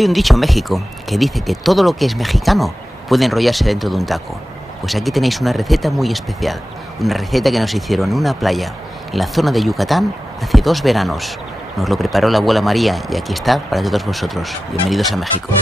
Hay un dicho en México que dice que todo lo que es mexicano puede enrollarse dentro de un taco. Pues aquí tenéis una receta muy especial, una receta que nos hicieron en una playa en la zona de Yucatán hace 2 veranos. Nos lo preparó la abuela María y aquí está para todos vosotros. Bienvenidos a México.